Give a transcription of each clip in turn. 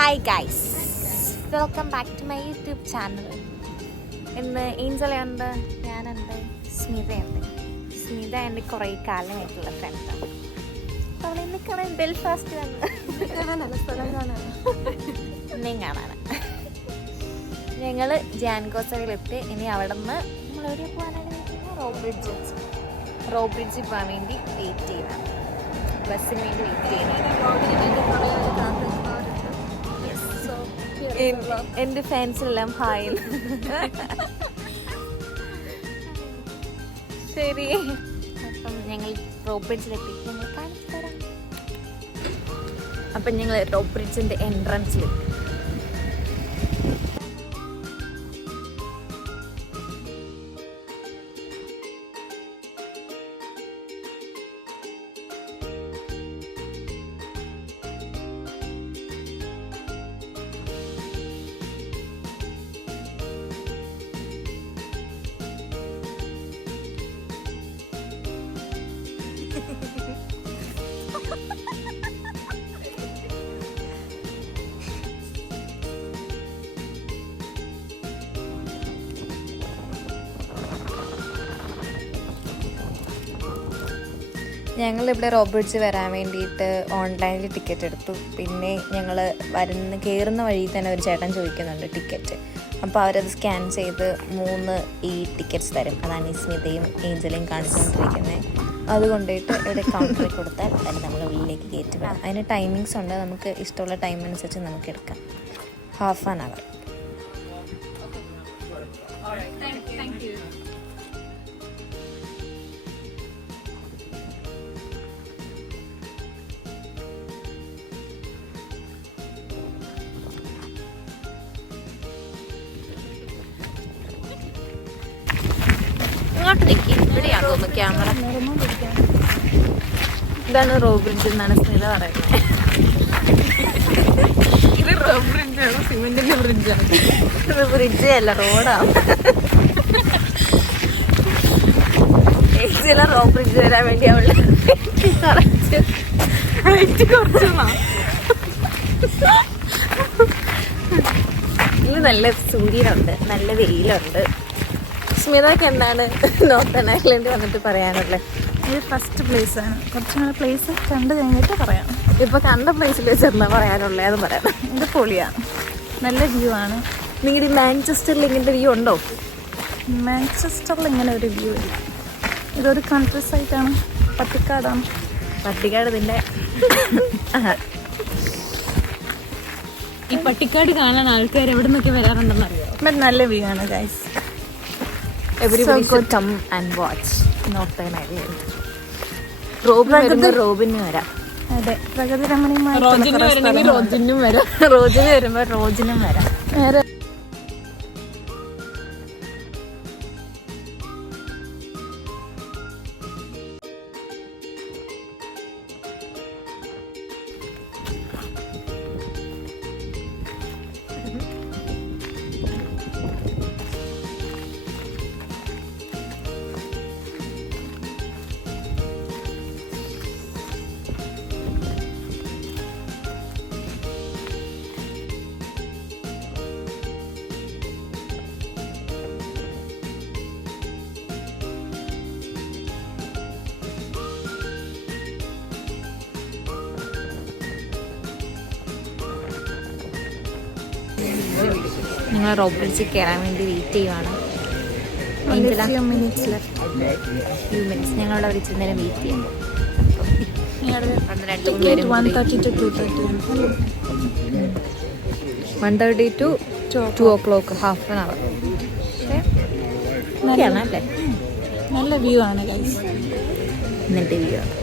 Hi guys, welcome back to my YouTube channel. ഇന്ന് ഏഞ്ചലുണ്ട്, ഞാനുണ്ട്, സ്മിതയുണ്ട്. സ്മിത എൻ്റെ കുറേ കാലമായിട്ടുള്ള ഫ്രണ്ടാണ്. അവൾ ഇന്ന് കാണാൻ ബെൽഫാസ്റ്റ് വന്ന് എന്നെയും കാണാൻ ഞങ്ങൾ ജാൻകോസറിലെത്തി. ഇനി അവിടെ നിന്ന് നമ്മളെവിടെ പോകാനാണ് റോ ബ്രിഡ്ജിൽ പോകാൻ വേണ്ടി വെയിറ്റ് ചെയ്യണം. ബസ്സിന് വേണ്ടി വെയിറ്റ് ചെയ്യണം. എൻ്റെ ഫാൻസിനെല്ലാം ഹായ്. ശരി, അപ്പം ഞങ്ങൾ റോ ബ്രിഡ്ജിലെത്തി. ഞങ്ങൾ കാണിച്ചു തരാം. അപ്പം ഞങ്ങൾ റോ ബ്രിഡ്ജിൻ്റെ എൻട്രൻസിലെത്തി. ഞങ്ങളിവിടെ റോ ബ്രിഡ്ജ് വരാൻ വേണ്ടിയിട്ട് ഓൺലൈനിൽ ടിക്കറ്റ് എടുത്തു. പിന്നെ ഞങ്ങൾ കയറുന്ന വഴിയിൽ തന്നെ ഒരു ചേട്ടൻ ചോദിക്കുന്നുണ്ട് ടിക്കറ്റ്. അപ്പോൾ അവരത് സ്കാൻ ചെയ്ത് 3 ഈ ടിക്കറ്റ്സ് തരും. അതാണ് ഈ സ്മിതയും ഏഞ്ചലയും കാണിച്ചുകൊണ്ടിരിക്കുന്നത്. അതുകൊണ്ടിട്ട് ഇവിടെ കൗണ്ടറിൽ കൊടുത്താൽ തന്നെ നമ്മൾ ഉള്ളിലേക്ക് കയറ്റി വിടാം. അതിന് ടൈമിങ്സ് ഉണ്ട്. നമുക്ക് ഇഷ്ടമുള്ള ടൈം അനുസരിച്ച് നമുക്ക് എടുക്കാം. ½ ആൻ അവർ. ഇങ്ങോട്ട് നിൽക്കി, ഇവിടെയാണെന്ന് തോന്നുന്നു ക്യാമറ. ഇതാണ് റോ ബ്രിഡ്ജ് എന്നാണ് സ്മിത പറയുന്നത്. ഇത് റോ ബ്രിഡ്ജാണോ സിമെന്റിന്റെ ബ്രിഡ്ജാണ്? ഇത് ബ്രിഡ്ജേ അല്ല, റോഡാണ്. ചില റോ ബ്രിഡ്ജ് വരാൻ വേണ്ടി അവള് ഇന്ന് നല്ല സൂര്യനുണ്ട്, നല്ല വെയിലുണ്ട്. സ്മിതയ്ക്ക് എന്താണ് നോർത്തേൺ ഐലൻഡ് വന്നിട്ട് പറയാനുള്ളത്? ഇത് ഫസ്റ്റ് പ്ലേസ് ആണ്. കുറച്ചുകൂടെ പ്ലേസ് കണ്ടു കഴിഞ്ഞിട്ട് പറയാം. ഇപ്പൊ കണ്ട പ്ലേസിൽ വെച്ച് എന്താ പറയാനുള്ളത് അത് പറയാം. ഇത് പൊളിയാണ്, നല്ല വ്യൂ ആണ്. നിങ്ങളുടെ ഈ മാഞ്ചസ്റ്ററിൽ ഇങ്ങനത്തെ വ്യൂ ഉണ്ടോ? മാഞ്ചസ്റ്ററിൽ ഇങ്ങനെ ഒരു വ്യൂ ഇല്ല. ഇതൊരു കൺട്രി സൈറ്റാണ്, പട്ടിക്കാടാണ്. പട്ടിക്കാട് ഇതിന്റെ ഈ പട്ടിക്കാട് കാണാൻ ആൾക്കാർ എവിടെ നിന്നൊക്കെ വരാറുണ്ടെന്ന് അറിയാം. ബട്ട് നല്ല വ്യൂ ആണ് guys. Everybody should come and watch Northern Ireland. റോബിന് വരാം. അതെ, പ്രകൃതി രമണീയമായ റോജിന് വരുമ്പോൾ റോജിനും വരാം. ഞങ്ങൾ റോ ബ്രിഡ്ജിൽ കയറാൻ വേണ്ടി വെയിറ്റ് ചെയ്യുവാണ്. ഫ്യൂ മിനിറ്റ്സ് ഞങ്ങളവിടെ വിളിച്ചിരുന്നേരം വെയിറ്റ് ചെയ്യാം. 1:30 to 2 o'clock, ½ ആൻ അവർ. അല്ലേ, നല്ല വ്യൂ ആണ് ഗൈസ്. ഇന്നത്തെ വ്യൂ ആണ്.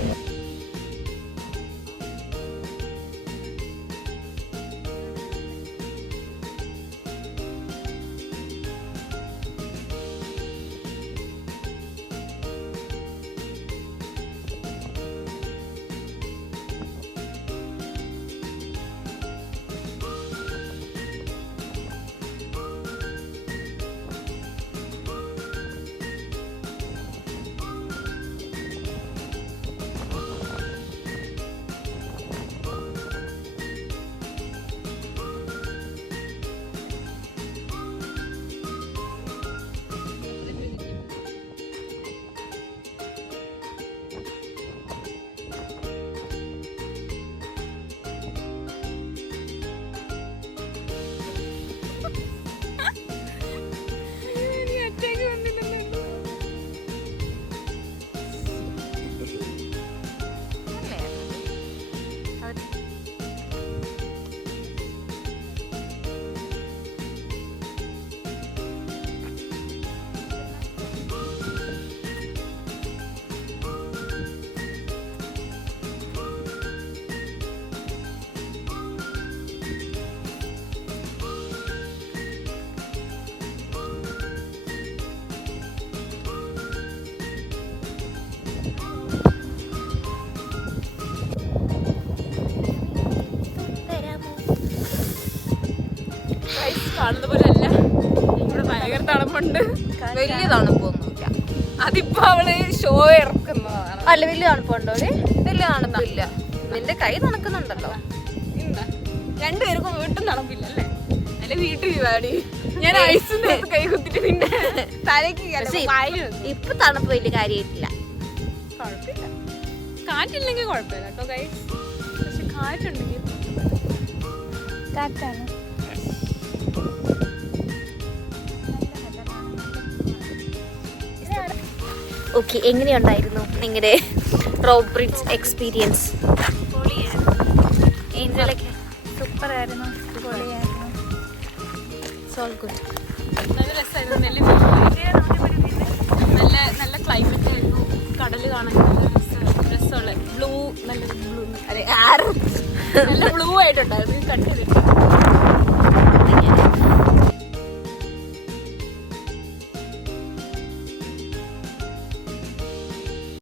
കാണുന്ന പോലെ അല്ല, ഇവിടെ ഭയങ്കര തണുപ്പുണ്ട്. വലിയ തണുപ്പൊന്നുമില്ല. അതിപ്പോ അവള് ഷോ ഇറക്കുന്നതാണ്. അല്ല, വലിയ തണുപ്പുണ്ടോ? വലിയ തണുപ്പില്ല. നിന്റെ കൈ തണുക്കുന്നുണ്ടല്ലോ. രണ്ടുപേർക്കും വീട്ടും തണുപ്പില്ലല്ലേ? അല്ലെ വീട്ടിൽ വിവാടി ഞാൻ ഐസും കൈ കുത്തിട്ട് പിന്നെ തലക്ക് ഇപ്പൊ തണുപ്പ് വലിയ കാര്യമായിട്ടില്ല. കുഴപ്പമില്ല, കാറ്റില്ലെങ്കിൽ കുഴപ്പമില്ല കേട്ടോ ഗൈസ്. പക്ഷെ കാറ്റുണ്ടെങ്കിൽ കാറ്റാണ്. ഓക്കെ, എങ്ങനെയുണ്ടായിരുന്നു നിങ്ങളുടെ റോപ്പ് ബ്രിഡ്ജ് എക്സ്പീരിയൻസ്? ഏഞ്ചലൊക്കെ സൂപ്പറായിരുന്നു, പൊളിയായിരുന്നു. നല്ല രസമായിരുന്നു. നല്ല നല്ല ക്ലൈമറ്റ് ആയിരുന്നു. കടല് കാണാൻ രസമുള്ള ബ്ലൂ, നല്ല ബ്ലൂ, അല്ലെ നല്ല ബ്ലൂ ആയിട്ടുണ്ടായിരുന്നു. കണ്ടത്